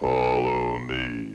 Follow me.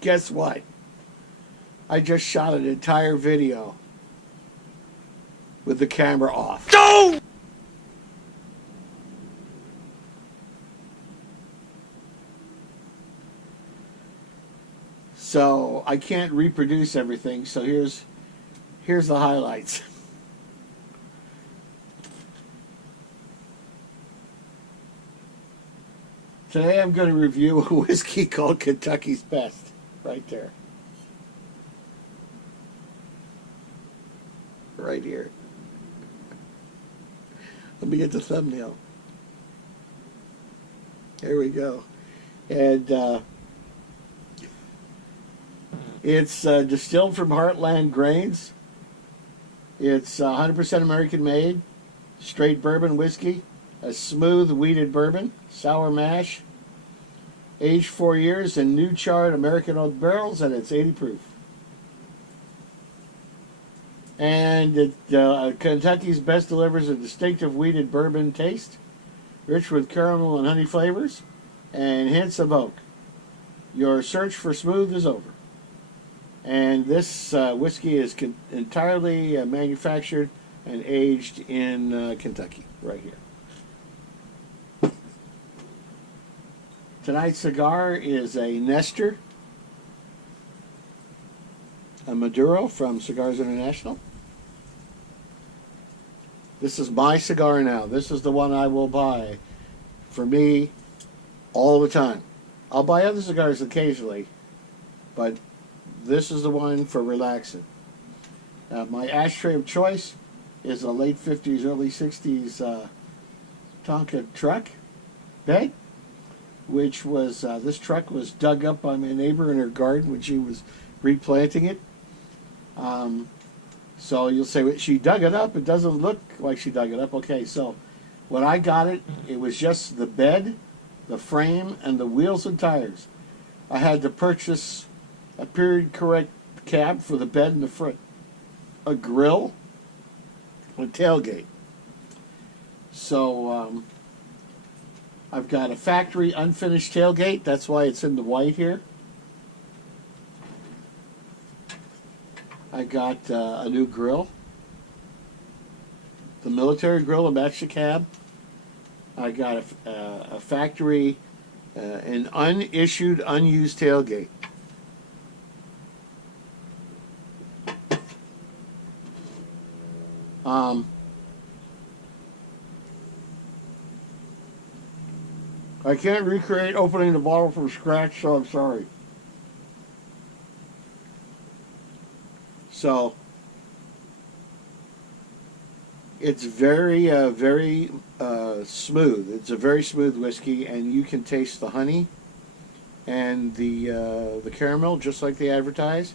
Guess what? I just shot an entire video with the camera off. No! So I can't reproduce everything, so here's the highlights. Today I'm going to review a whiskey called Kentucky's Best, right there. Right here. Let me get the thumbnail. There we go. And it's distilled from Heartland grains. It's 100% American made, straight bourbon whiskey, a smooth wheated bourbon, sour mash, aged 4 years in new charred American oak barrels, and it's 80 proof. And Kentucky's Best delivers a distinctive wheated bourbon taste, rich with caramel and honey flavors, and hints of oak. Your search for smooth is over. And this whiskey is entirely manufactured and aged in Kentucky, right here. Tonight's cigar is a Nestor, a Maduro from Cigars International. This is my cigar now. This is the one I will buy for me all the time. I'll buy other cigars occasionally, but this is the one for relaxing. My ashtray of choice is a late 50s, early 60s Tonka truck bed, which was, this truck was dug up by my neighbor in her garden when she was replanting it. So you'll say, well, she dug it up. It doesn't look like she dug it up. Okay, so when I got it, it was just the bed, the frame, and the wheels and tires. I had to purchase a period correct cab for the bed in the front, a grill, a tailgate. So I've got a factory unfinished tailgate. That's why it's in the white here. I got a new grill, the military grill to match the cab. I got a factory, an unissued, unused tailgate. I can't recreate opening the bottle from scratch, so I'm sorry. So it's very, very smooth. It's a very smooth whiskey, and you can taste the honey and the caramel, just like they advertise.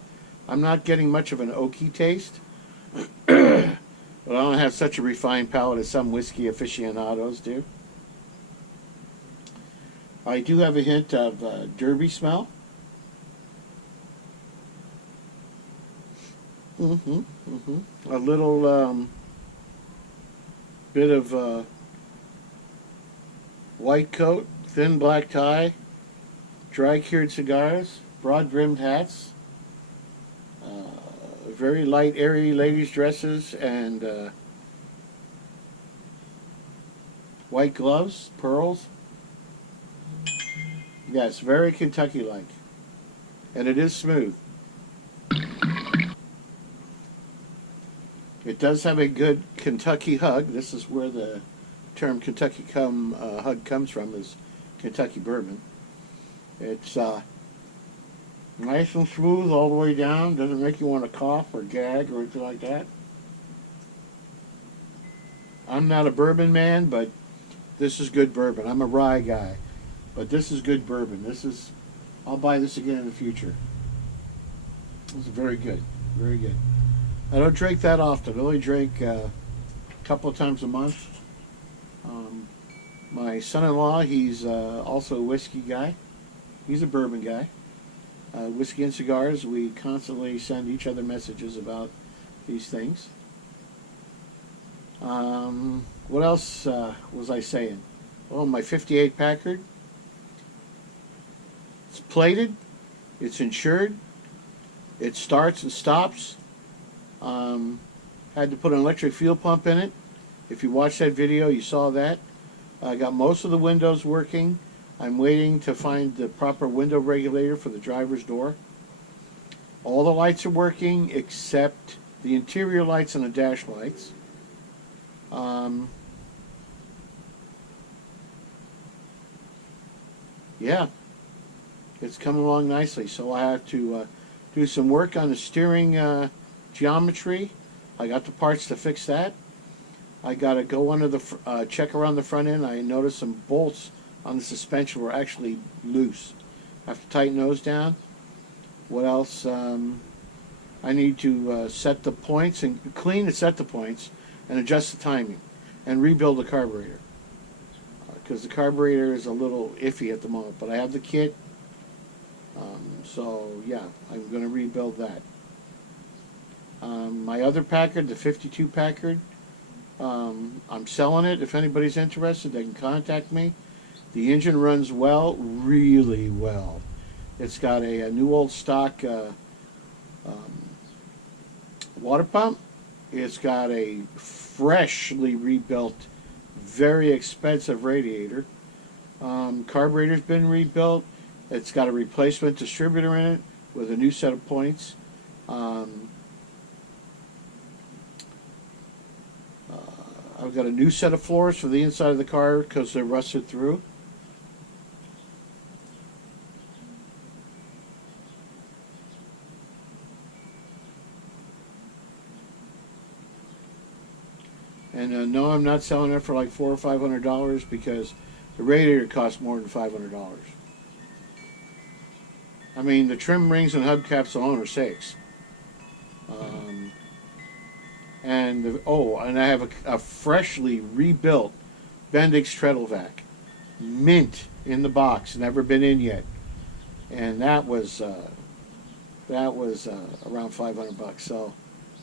I'm not getting much of an oaky taste, but I don't have such a refined palate as some whiskey aficionados do. I do have a hint of Derby smell. A little bit of white coat, thin black tie, dry cured cigars, broad brimmed hats, very light, airy ladies' dresses, and White gloves, pearls. Yes, very Kentucky-like. And it is smooth. It does have a good Kentucky hug. This is where the term Kentucky hug comes from, is Kentucky bourbon. It's nice and smooth all the way down. Doesn't make you want to cough or gag or anything like that. I'm not a bourbon man, but this is good bourbon. I'm a rye guy, but this is good bourbon. I'll buy this again in the future. This is very good, very good. I don't drink that often. I only drink a couple of times a month. My son-in-law, he's also a whiskey guy. He's a bourbon guy. Whiskey and cigars, we constantly send each other messages about these things. What else was I saying? Oh, my 58 Packard. It's plated. It's insured. It starts and stops. Had to put an electric fuel pump in it. If you watched that video, you saw that. I got most of the windows working. I'm waiting to find the proper window regulator for the driver's door. All the lights are working except the interior lights and the dash lights. Yeah, it's coming along nicely. So I have to do some work on the steering geometry. I got the parts to fix that. I got to go under the check around the front end. I noticed some bolts on the suspension were actually loose. I have to tighten those down. What else? I need to set the points and clean and set the points and adjust the timing and rebuild the carburetor, because the carburetor is a little iffy at the moment, but I have the kit. So yeah, I'm going to rebuild that. My other Packard, the 52 Packard, I'm selling it. If anybody's interested, they can contact me. The engine runs well, really well. It's got a new old stock water pump. It's got a freshly rebuilt, very expensive radiator. Carburetor's been rebuilt. It's got a replacement distributor in it with a new set of points. I've got a new set of floors for the inside of the car because they're rusted through. And no, I'm not selling it for like $400 or $500 because the radiator costs more than $500. I mean, the trim rings and hubcaps alone are $6. And I have a freshly rebuilt Bendix treadle vac, mint in the box, never been in yet, and that was around $500. So,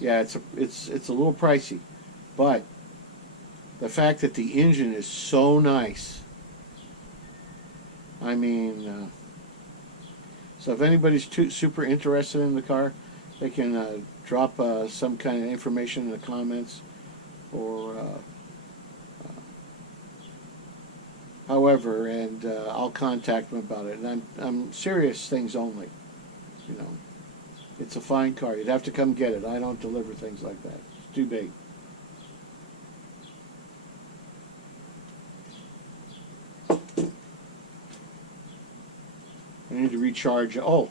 yeah, it's a little pricey, but the fact that the engine is so nice. I mean, so if anybody's super interested in the car, they can drop some kind of information in the comments, or however, and I'll contact them about it. And I'm serious things only. You know, it's a fine car. You'd have to come get it. I don't deliver things like that. It's too big. I need to recharge. Oh,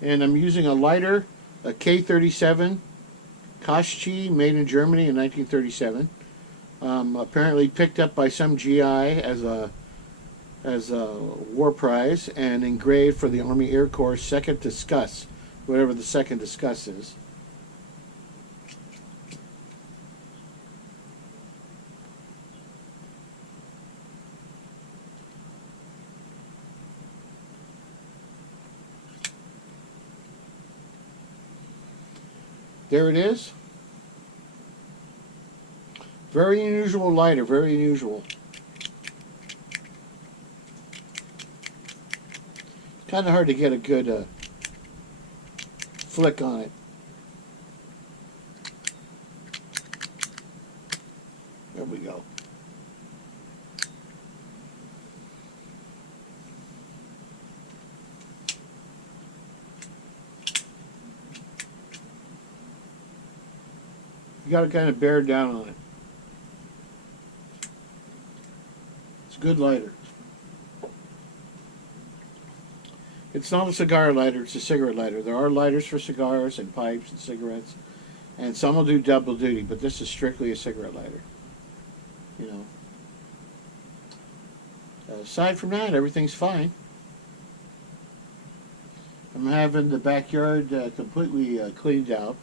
and I'm using a lighter, a K37 Koschei, made in Germany in 1937. Apparently picked up by some GI as a war prize and engraved for the Army Air Corps second discuss, whatever the second discuss is. There it is. Very unusual lighter, very unusual. Kind of hard to get a good flick on it. There we go. got to kind of bear down on it. It's a good lighter. It's not a cigar lighter, it's a cigarette lighter. There are lighters for cigars and pipes and cigarettes, and some will do double duty, but this is strictly a cigarette lighter. You know. Aside from that, everything's fine. I'm having the backyard completely cleaned out.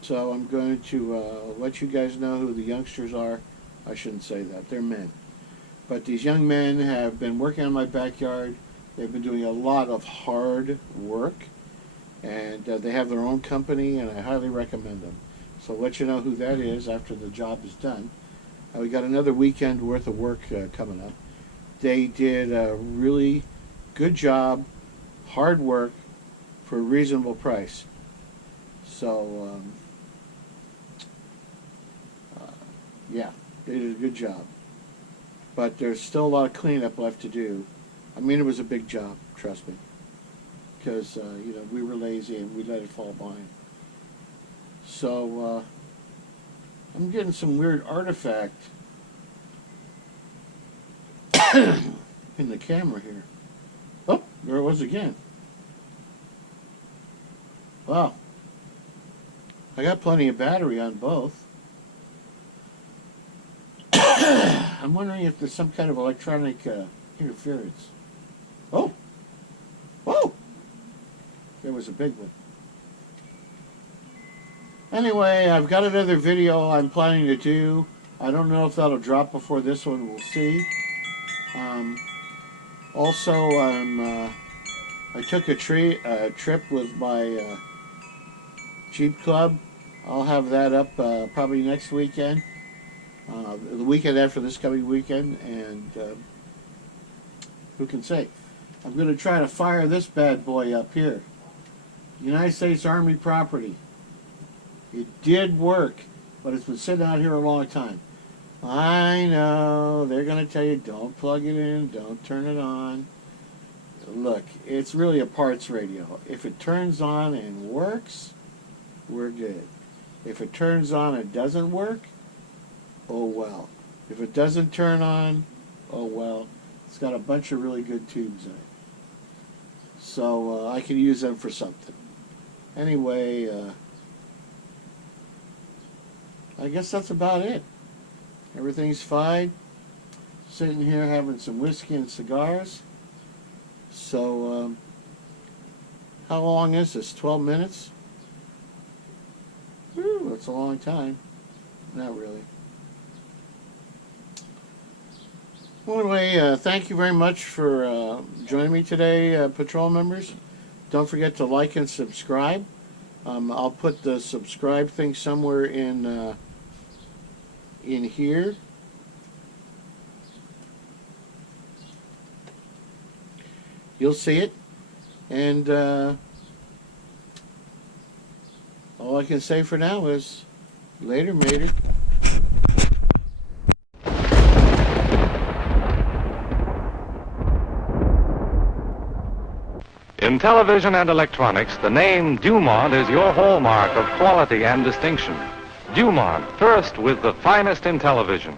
So I'm going to let you guys know who the youngsters are. I shouldn't say that. They're men. But these young men have been working on my backyard. They've been doing a lot of hard work. And they have their own company, and I highly recommend them. So I'll let you know who that is after the job is done. We got another weekend worth of work coming up. They did a really good job, hard work, for a reasonable price. So, yeah, they did a good job. But there's still a lot of cleanup left to do. I mean, it was a big job, trust me. Because, you know, we were lazy and we let it fall by. So, I'm getting some weird artifact in the camera here. Oh, there it was again. Wow. I got plenty of battery on both. I'm wondering if there's some kind of electronic interference. Oh! Whoa! There was a big one. Anyway, I've got another video I'm planning to do. I don't know if that'll drop before this one. We'll see. Also, I took a trip with my Jeep Club. I'll have that up probably next weekend. The weekend after this coming weekend. And who can say? I'm going to try to fire this bad boy up here. United States Army property. It did work, but it's been sitting out here a long time. I know, they're going to tell you, don't plug it in, don't turn it on. Look, it's really a parts radio. If it turns on and works, we're good. If it turns on and doesn't work, oh well. If it doesn't turn on, oh well. It's got a bunch of really good tubes in it. So I can use them for something. Anyway, I guess that's about it. Everything's fine. Sitting here having some whiskey and cigars. So, how long is this? 12 minutes? Whew, that's a long time. Not really. Well, anyway, thank you very much for joining me today, patrol members. Don't forget to like and subscribe. I'll put the subscribe thing somewhere in here. You'll see it. And all I can say for now is later, mater. In television and electronics, the name Dumont is your hallmark of quality and distinction. Dumont, first with the finest in television.